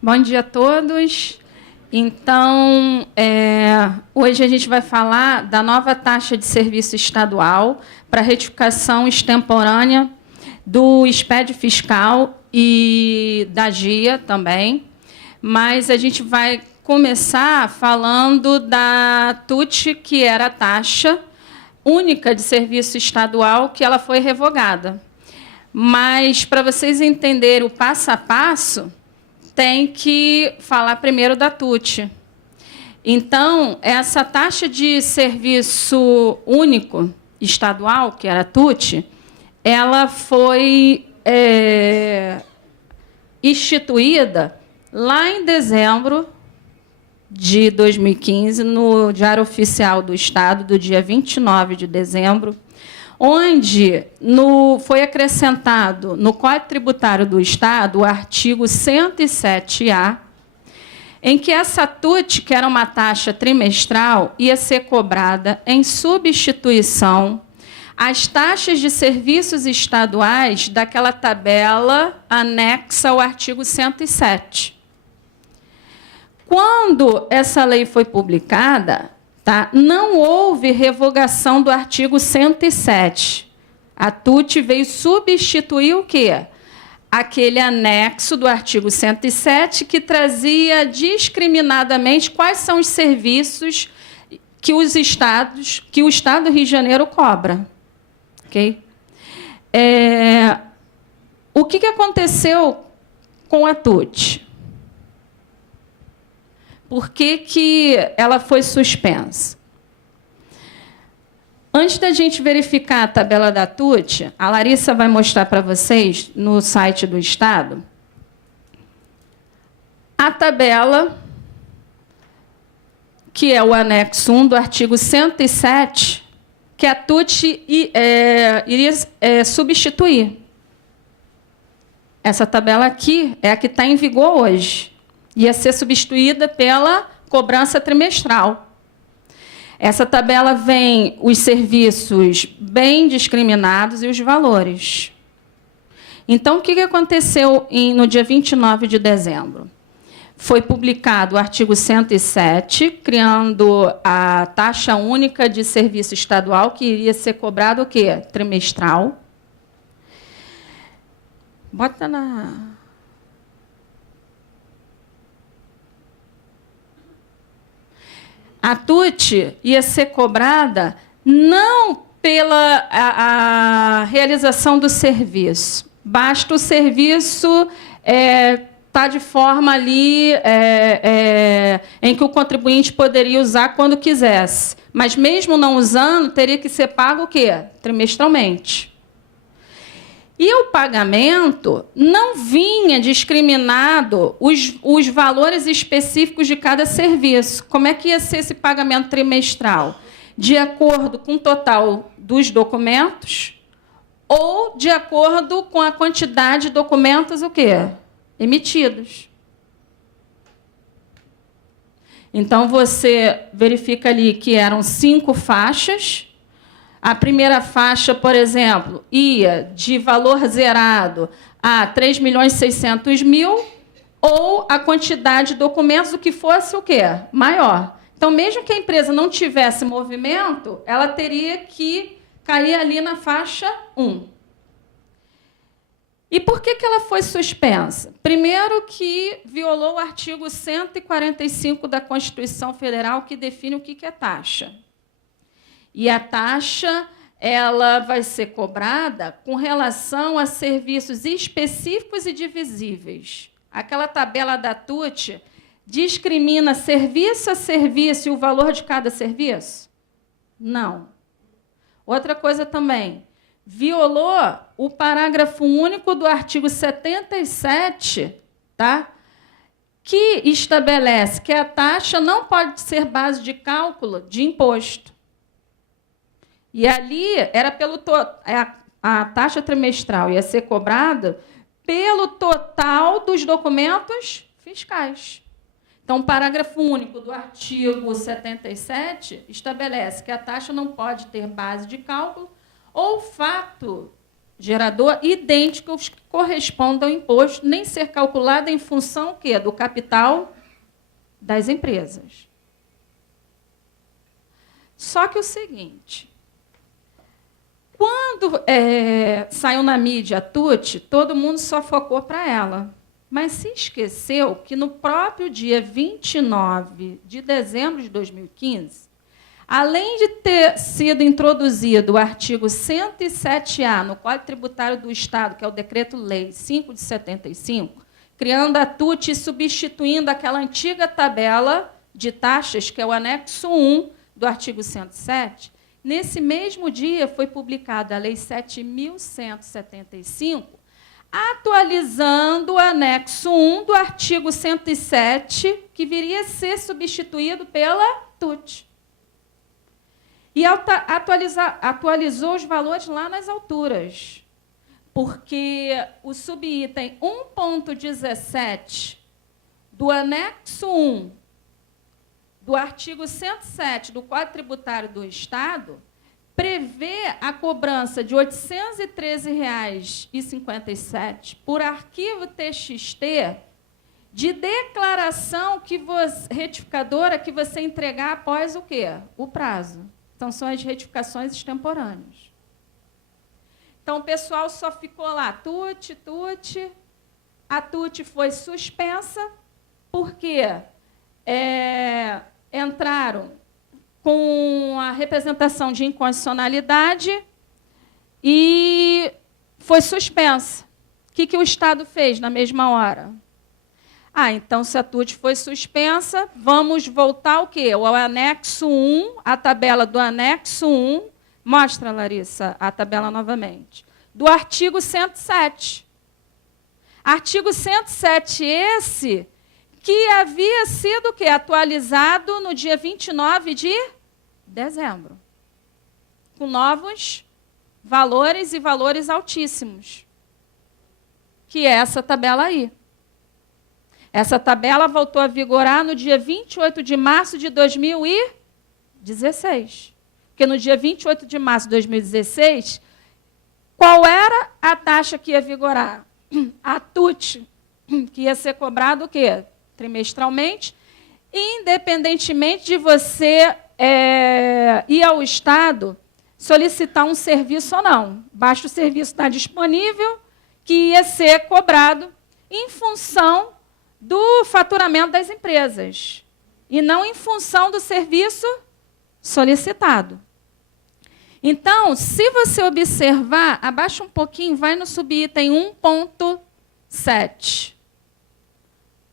Bom dia a todos. Então, hoje a gente vai falar da nova taxa de serviço estadual para retificação extemporânea do SPED fiscal e da GIA também. Mas a gente vai começar falando da TUT, que era a taxa única de serviço estadual, que ela foi revogada. Mas, para vocês entenderem o passo a passo, tem que falar primeiro da TUT. Então, essa taxa de serviço único estadual, que era a TUT, ela foi instituída lá em dezembro de 2015, no Diário Oficial do Estado, do dia 29 de dezembro, onde foi acrescentado no Código Tributário do Estado o artigo 107A, em que essa TUT, que era uma taxa trimestral, ia ser cobrada em substituição às taxas de serviços estaduais daquela tabela anexa ao artigo 107. Quando essa lei foi publicada, não houve revogação do artigo 107. A TUT veio substituir o quê? Aquele anexo do artigo 107 que trazia discriminadamente quais são os serviços que o Estado do Rio de Janeiro cobra. Okay? O que aconteceu com a TUT? Por que ela foi suspensa? Antes da gente verificar a tabela da TUT, a Larissa vai mostrar para vocês, no site do Estado, a tabela, que é o anexo 1 do artigo 107, que a TUT iria substituir. Essa tabela aqui é a que está em vigor hoje. Ia ser substituída pela cobrança trimestral. Essa tabela vem os serviços bem discriminados e os valores. Então, o que aconteceu no dia 29 de dezembro? Foi publicado o artigo 107, criando a taxa única de serviço estadual, que iria ser cobrado o quê? Trimestral. Bota na... A TUT ia ser cobrada não pela a realização do serviço. Basta o serviço estar de forma ali em que o contribuinte poderia usar quando quisesse. Mas, mesmo não usando, teria que ser pago o quê? Trimestralmente. E o pagamento não vinha discriminado os valores específicos de cada serviço. Como é que ia ser esse pagamento trimestral? De acordo com o total dos documentos ou de acordo com a quantidade de documentos o quê? Emitidos. Então, você verifica ali que eram 5 faixas. A primeira faixa, por exemplo, ia de valor zerado a 3.600.000, ou a quantidade de documentos, o que fosse o quê? Maior. Então, mesmo que a empresa não tivesse movimento, ela teria que cair ali na faixa 1. E por que ela foi suspensa? Primeiro, que violou o artigo 145 da Constituição Federal, que define o que é taxa. E a taxa ela vai ser cobrada com relação a serviços específicos e divisíveis. Aquela tabela da TUT discrimina serviço a serviço e o valor de cada serviço? Não. Outra coisa também, violou o parágrafo único do artigo 77, que estabelece que a taxa não pode ser base de cálculo de imposto. E ali era a taxa trimestral ia ser cobrada pelo total dos documentos fiscais. Então, o parágrafo único do artigo 77 estabelece que a taxa não pode ter base de cálculo ou fato gerador idênticos que correspondam ao imposto, nem ser calculado em função quê? Do capital das empresas. Só que o seguinte, quando saiu na mídia a TUT, todo mundo só focou para ela. Mas se esqueceu que no próprio dia 29 de dezembro de 2015, além de ter sido introduzido o artigo 107A no Código Tributário do Estado, que é o Decreto-Lei 5 de 75, criando a TUT e substituindo aquela antiga tabela de taxas, que é o anexo 1 do artigo 107, nesse mesmo dia foi publicada a Lei 7.175, atualizando o anexo 1 do artigo 107, que viria a ser substituído pela TUT. E atualizou os valores lá nas alturas, porque o subitem 1.17 do anexo 1 do artigo 107 do Código Tributário do Estado prevê a cobrança de R$ 813,57 por arquivo TXT de declaração retificadora que você entregar após o quê? O prazo. Então, são as retificações extemporâneas. Então, o pessoal só ficou lá, TUT. A TUT foi suspensa porque entraram com a representação de inconstitucionalidade e foi suspensa. O que o Estado fez na mesma hora? Então, se a TUT foi suspensa, vamos voltar ao quê? Ao anexo 1, a tabela do anexo 1. Mostra, Larissa, a tabela novamente. Do artigo 107. Artigo 107 esse que havia sido o quê? Atualizado no dia 29 de dezembro. Com novos valores e valores altíssimos. Que é essa tabela aí. Essa tabela voltou a vigorar no dia 28 de março de 2016. Porque no dia 28 de março de 2016, qual era a taxa que ia vigorar? A TUT, que ia ser cobrada o quê? Trimestralmente, independentemente de você ir ao Estado solicitar um serviço ou não. Basta o serviço estar disponível, que ia ser cobrado em função do faturamento das empresas, e não em função do serviço solicitado. Então, se você observar, abaixa um pouquinho, vai no subitem 1.7.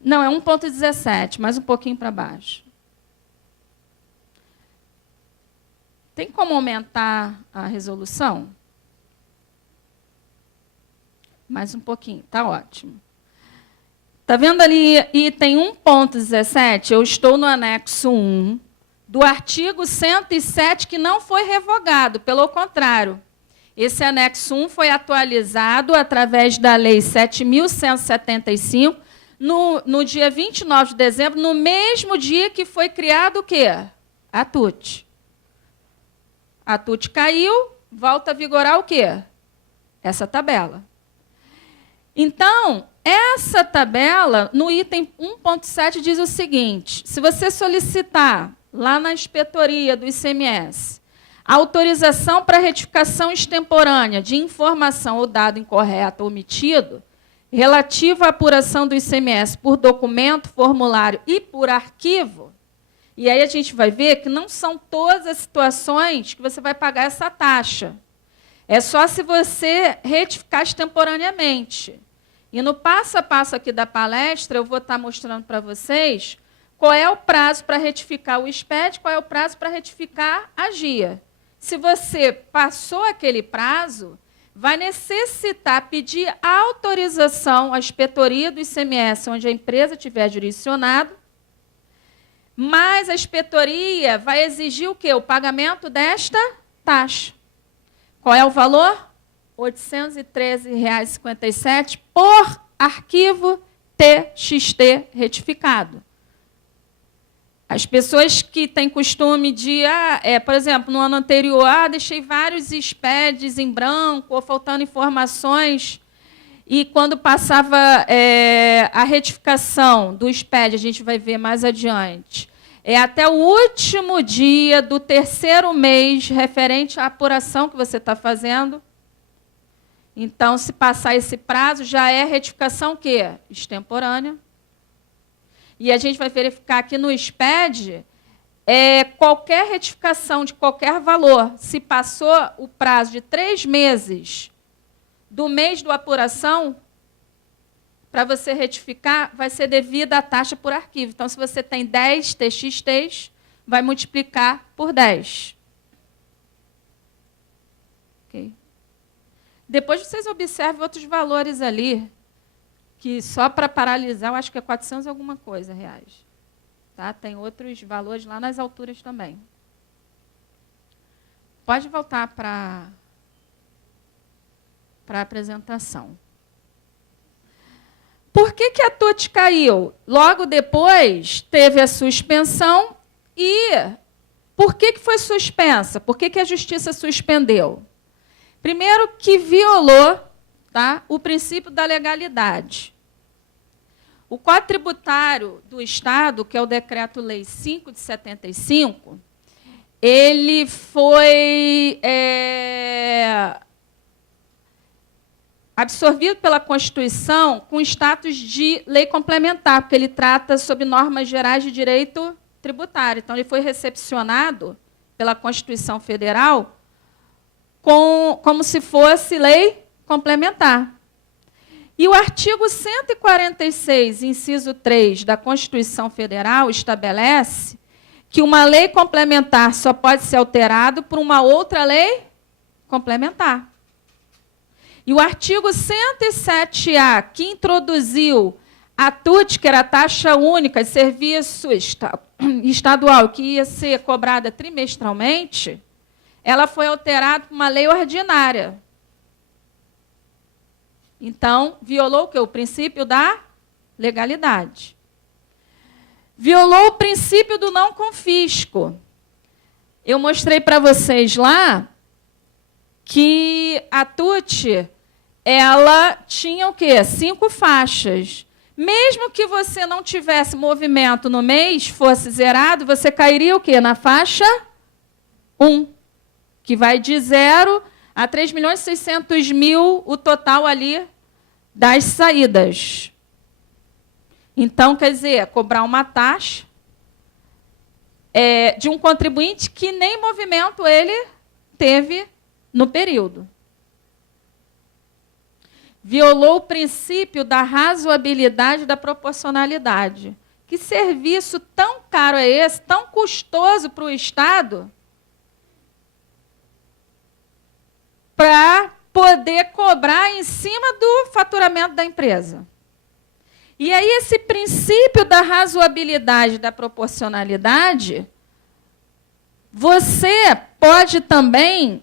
Não, é 1.17, mais um pouquinho para baixo. Tem como aumentar a resolução? Mais um pouquinho, está ótimo. Está vendo ali, item 1.17? Eu estou no anexo 1 do artigo 107, que não foi revogado, pelo contrário. Esse anexo 1 foi atualizado através da Lei 7.175, no dia 29 de dezembro, no mesmo dia que foi criado o quê? A TUT. A TUT caiu, volta a vigorar o quê? Essa tabela. Então, essa tabela, no item 1.7, diz o seguinte: se você solicitar lá na inspetoria do ICMS autorização para retificação extemporânea de informação ou dado incorreto ou omitido, relativo à apuração do ICMS por documento, formulário e por arquivo, e aí a gente vai ver que não são todas as situações que você vai pagar essa taxa. É só se você retificar extemporaneamente. E no passo a passo aqui da palestra, eu vou estar mostrando para vocês qual é o prazo para retificar o SPED, qual é o prazo para retificar a GIA. Se você passou aquele prazo, vai necessitar pedir autorização à inspetoria do ICMS, onde a empresa tiver jurisdicionado, mas a inspetoria vai exigir o quê? O pagamento desta taxa. Qual é o valor? R$ 813,57 por arquivo TXT retificado. As pessoas que têm costume de, por exemplo, no ano anterior, deixei vários SPEDs em branco, ou faltando informações, e quando passava a retificação do SPED, a gente vai ver mais adiante, até o último dia do terceiro mês, referente à apuração que você está fazendo. Então, se passar esse prazo, já é retificação o quê? Extemporânea. E a gente vai verificar aqui no SPED qualquer retificação de qualquer valor. Se passou o prazo de 3 meses do mês da apuração, para você retificar, vai ser devida a taxa por arquivo. Então, se você tem 10 TXTs, vai multiplicar por 10. Okay. Depois vocês observem outros valores ali, que só para paralisar, eu acho que é 400 alguma coisa reais. Tá? Tem outros valores lá nas alturas também. Pode voltar para a apresentação. Por que a TUT caiu? Logo depois, teve a suspensão. E por que foi suspensa? Por que a Justiça suspendeu? Primeiro, que violou, tá, o princípio da legalidade. O Código Tributário do Estado, que é o Decreto-Lei 5 de 75, ele foi absorvido pela Constituição com status de lei complementar, porque ele trata sobre normas gerais de direito tributário. Então, ele foi recepcionado pela Constituição Federal como se fosse lei complementar. E o artigo 146, inciso 3 da Constituição Federal estabelece que uma lei complementar só pode ser alterada por uma outra lei complementar. E o artigo 107A, que introduziu a TUT, que era a taxa única de serviço estadual, que ia ser cobrada trimestralmente, ela foi alterada por uma lei ordinária. Então, violou o quê? O princípio da legalidade. Violou o princípio do não confisco. Eu mostrei para vocês lá que a TUT, ela tinha o quê? 5 faixas. Mesmo que você não tivesse movimento no mês, fosse zerado, você cairia o quê? Na faixa 1, que vai de 0 a 3.600.000 o total ali das saídas. Então, quer dizer, cobrar uma taxa de um contribuinte que nem movimento ele teve no período. Violou o princípio da razoabilidade e da proporcionalidade. Que serviço tão caro é esse, tão custoso para o Estado, para poder cobrar em cima do faturamento da empresa? E aí, esse princípio da razoabilidade e da proporcionalidade, você pode também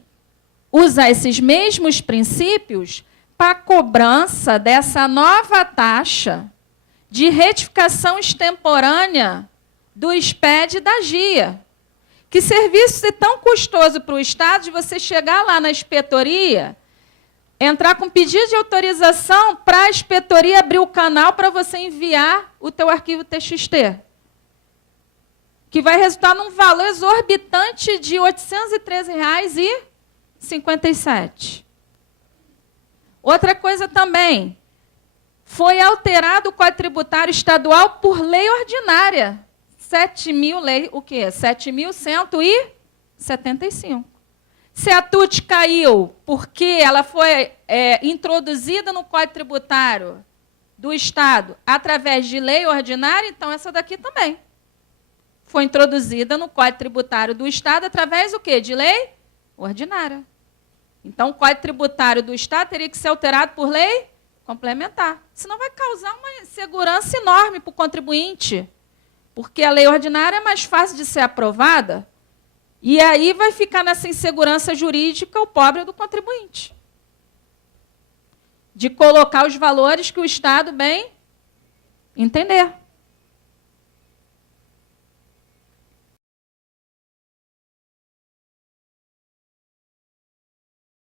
usar esses mesmos princípios para a cobrança dessa nova taxa de retificação extemporânea do SPED e da GIA. Que serviço é tão custoso para o Estado de você chegar lá na inspetoria, entrar com pedido de autorização para a inspetoria abrir o canal para você enviar o teu arquivo TXT, que vai resultar num valor exorbitante de R$ 813,57. Outra coisa também, foi alterado o Código Tributário Estadual por lei ordinária. 7.175. Se a TUT caiu porque ela foi introduzida no Código Tributário do Estado através de lei ordinária, então essa daqui também foi introduzida no Código Tributário do Estado através do quê? De lei ordinária. Então, o Código Tributário do Estado teria que ser alterado por lei complementar. Senão vai causar uma insegurança enorme para o contribuinte, porque a lei ordinária é mais fácil de ser aprovada, e aí vai ficar nessa insegurança jurídica o pobre do contribuinte, de colocar os valores que o Estado bem entender.